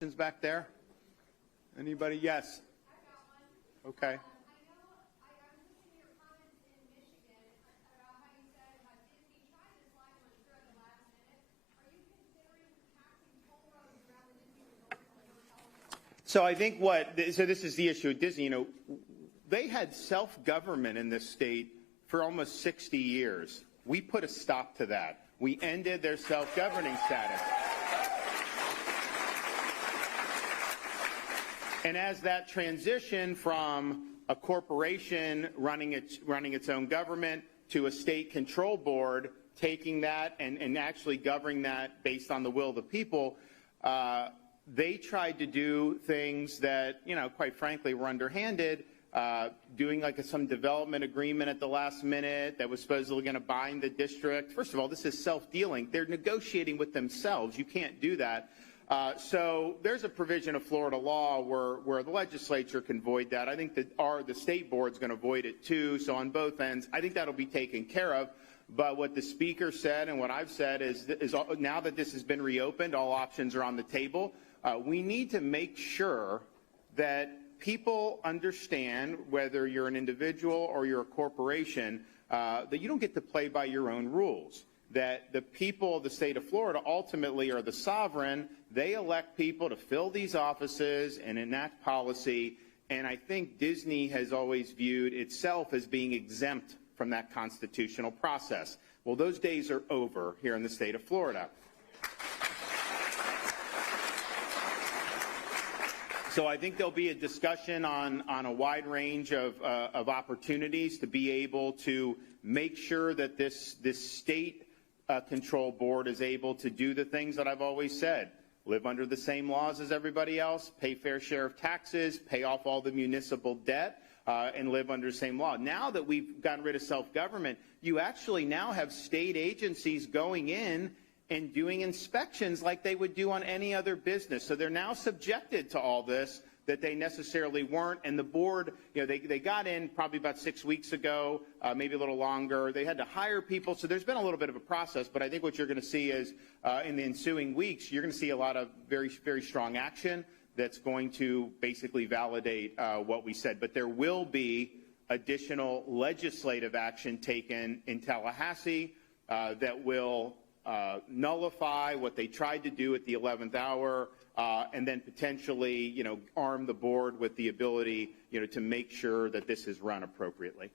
Back there? Anybody? Yes. Okay. So I think so this is the issue at Disney. You know, they had self-government in this state for almost 60 years. We put a stop to that. We ended their self-governing status. And as that transition from a corporation running its own government to a state control board taking that and actually governing that based on the will of the people, they tried to do things that, you know, quite frankly, were underhanded, doing like some development agreement at the last minute that was supposedly going to bind the district. First of all, this is self-dealing. They're negotiating with themselves. You can't do that. So there's a provision of Florida law where the legislature can void that. I think that the state board's going to void it too. So on both ends, I think that'll be taken care of. But what the speaker said and what I've said is now that this has been reopened, all options are on the table. We need to make sure that people understand, whether you're an individual or you're a corporation, that you don't get to play by your own rules. That the people of the state of Florida ultimately are the sovereign. They elect people to fill these offices and enact policy. And I think Disney has always viewed itself as being exempt from that constitutional process. Well, those days are over here in the state of Florida. So I think there'll be a discussion on a wide range of opportunities to be able to make sure that this state control board is able to do the things that I've always said. Live under the same laws as everybody else, pay fair share of taxes, pay off all the municipal debt, and live under the same law. Now that we've gotten rid of self-government, you actually now have state agencies going in and doing inspections like they would do on any other business. So they're now subjected to all this that they necessarily weren't. And the board, you know, they got in probably about 6 weeks ago, maybe a little longer. They had to hire people. So there's been a little bit of a process. But I think what you're going to see is in the ensuing weeks, you're going to see a lot of very, very strong action that's going to basically validate what we said. But there will be additional legislative action taken in Tallahassee that will nullify what they tried to do at the 11th hour, and then potentially, you know, arm the board with the ability, you know, to make sure that this is run appropriately.